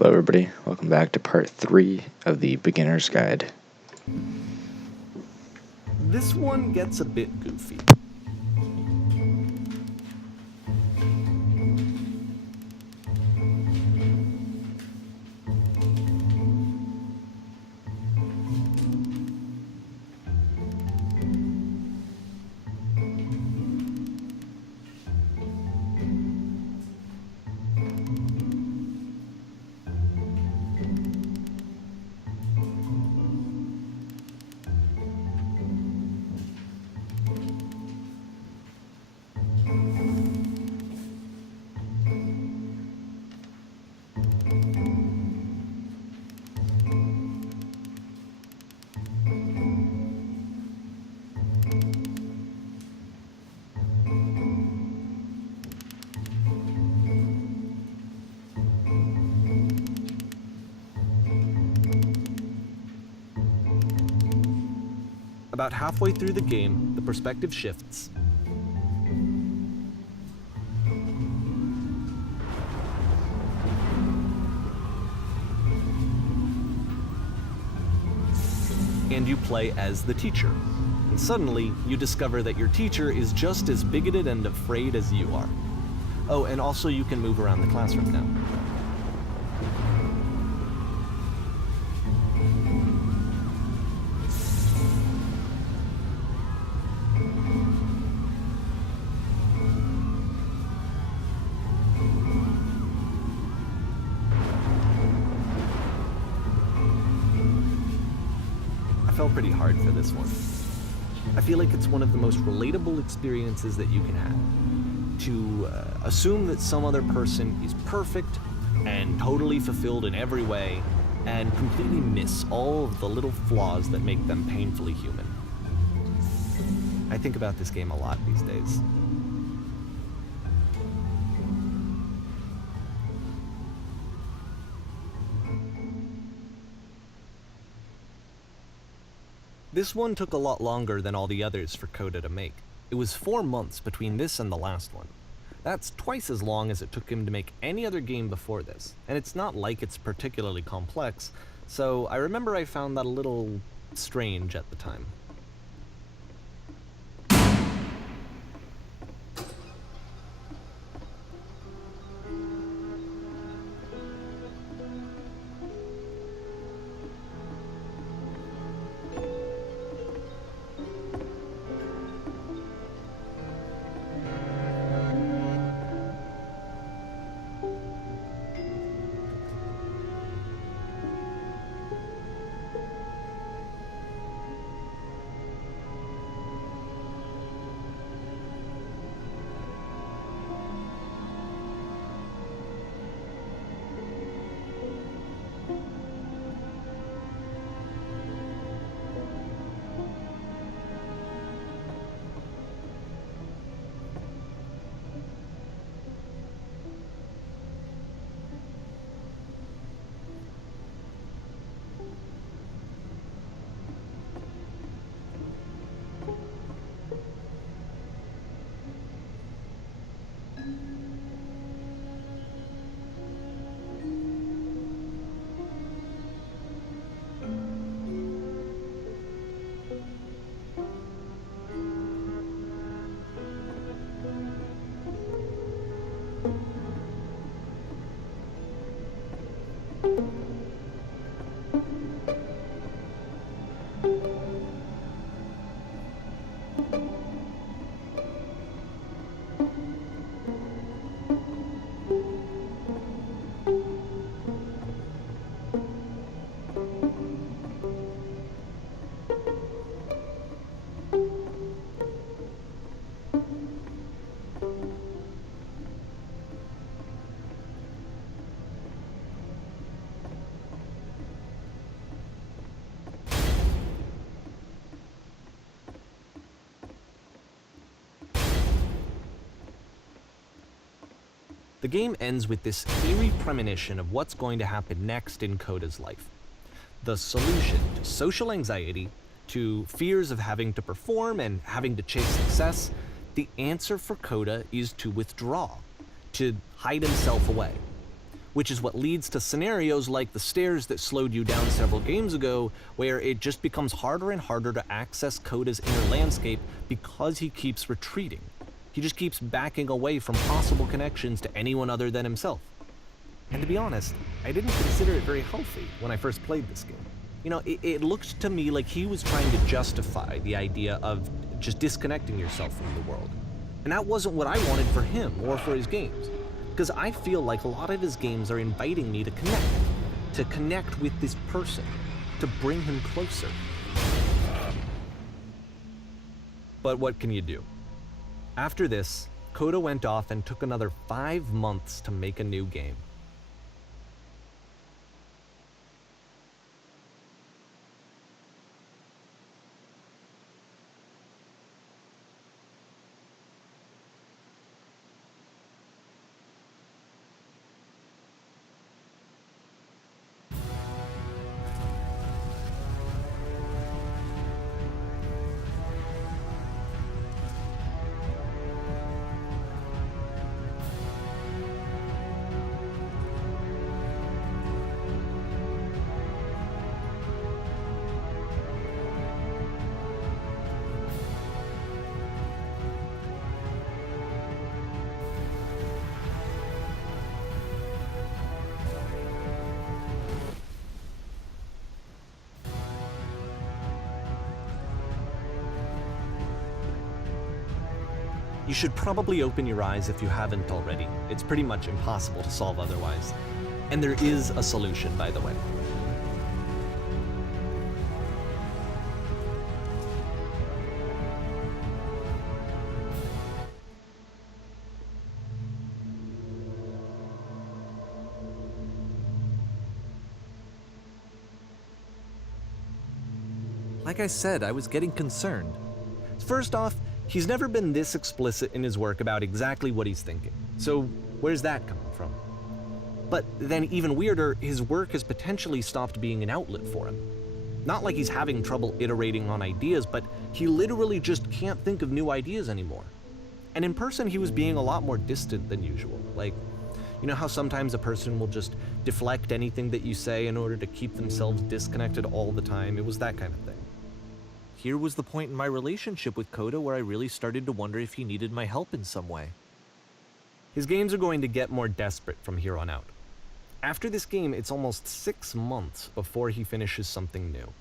Hello, everybody. Welcome back to part 3 of the Beginner's Guide. This one gets a bit goofy. About halfway through the game, the perspective shifts. And you play as the teacher. And suddenly, you discover that your teacher is just as bigoted and afraid as you are. Oh, and also you can move around the classroom now. I fell pretty hard for this one. I feel like it's one of the most relatable experiences that you can have. To assume that some other person is perfect and totally fulfilled in every way, and completely miss all of the little flaws that make them painfully human. I think about this game a lot these days. This one took a lot longer than all the others for Coda to make. It was 4 months between this and the last one. That's twice as long as it took him to make any other game before this, and it's not like it's particularly complex, so I remember I found that a little strange at the time. The game ends with this eerie premonition of what's going to happen next in Coda's life. The solution to social anxiety, to fears of having to perform and having to chase success, the answer for Coda is to withdraw, to hide himself away. which is what leads to scenarios like the stairs that slowed you down several games ago, where it just becomes harder and harder to access Koda's inner landscape because he keeps retreating. He just keeps backing away from possible connections to anyone other than himself. And to be honest, I didn't consider it very healthy when I first played this game. You know, it looked to me like he was trying to justify the idea of just disconnecting yourself from the world. And that wasn't what I wanted for him or for his games. Because I feel like a lot of his games are inviting me to connect with this person, to bring him closer. But what can you do? After this, Koda went off and took another 5 months to make a new game. You should probably open your eyes if you haven't already. It's pretty much impossible to solve otherwise. And there is a solution, by the way. Like I said, I was getting concerned. First off, he's never been this explicit in his work about exactly what he's thinking. So where's that coming from? But then even weirder, his work has potentially stopped being an outlet for him. Not like he's having trouble iterating on ideas, but he literally just can't think of new ideas anymore. And in person, he was being a lot more distant than usual. Like, you know how sometimes a person will just deflect anything that you say in order to keep themselves disconnected all the time? It was that kind of thing. Here was the point in my relationship with Koda where I really started to wonder if he needed my help in some way. His games are going to get more desperate from here on out. After this game, it's almost 6 months before he finishes something new.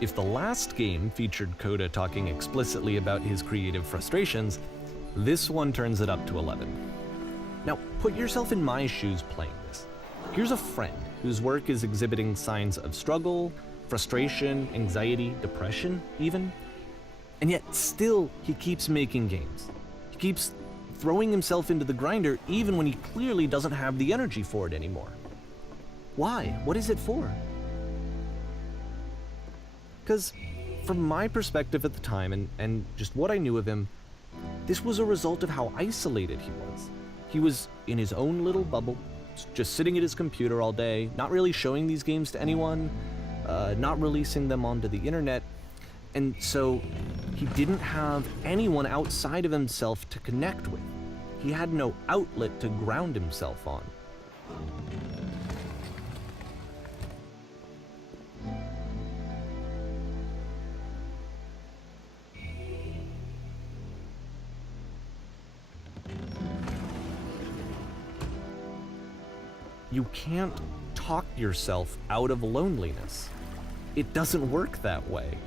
If the last game featured Koda talking explicitly about his creative frustrations, this one turns it up to 11. Now, put yourself in my shoes playing this. Here's a friend whose work is exhibiting signs of struggle, frustration, anxiety, depression, even. And yet, still, he keeps making games. He keeps throwing himself into the grinder even when he clearly doesn't have the energy for it anymore. Why? What is it for? Because from my perspective at the time and just what I knew of him, this was a result of how isolated he was. He was in his own little bubble, just sitting at his computer all day, not really showing these games to anyone, not releasing them onto the internet. And so he didn't have anyone outside of himself to connect with. He had no outlet to ground himself on. You can't talk yourself out of loneliness. It doesn't work that way.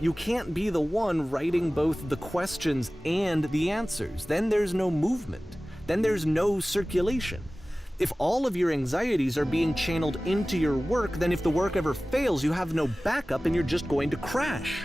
You can't be the one writing both the questions and the answers. Then there's no movement. Then there's no circulation. If all of your anxieties are being channeled into your work, then if the work ever fails, you have no backup and you're just going to crash.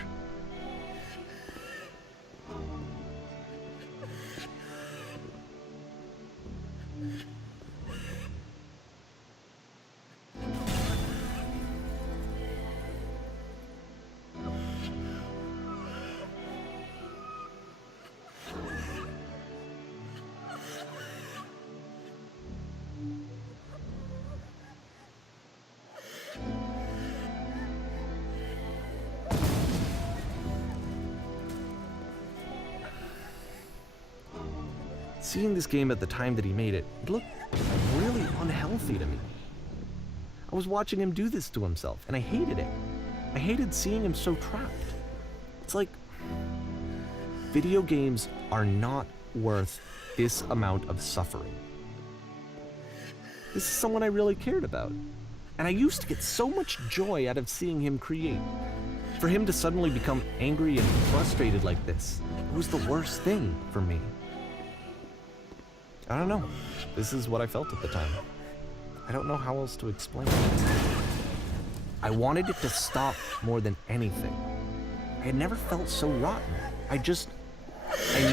Seeing this game at the time that he made it, it looked really unhealthy to me. I was watching him do this to himself, and I hated it. I hated seeing him so trapped. It's like, video games are not worth this amount of suffering. This is someone I really cared about. And I used to get so much joy out of seeing him create. For him to suddenly become angry and frustrated like this, it was the worst thing for me. I don't know. This is what I felt at the time. I don't know how else to explain it. I wanted it to stop more than anything. I had never felt so rotten. I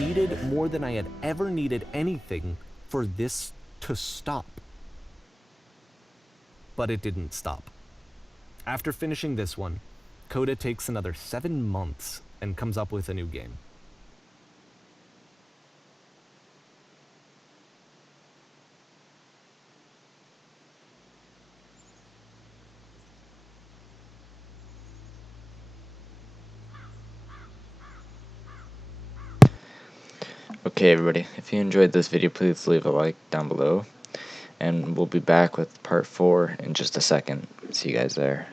needed more than I had ever needed anything for this to stop. But it didn't stop. After finishing this one, Coda takes another 7 months and comes up with a new game. Okay, everybody, if you enjoyed this video, please leave a like down below, and we'll be back with part 4 in just a second. See you guys there.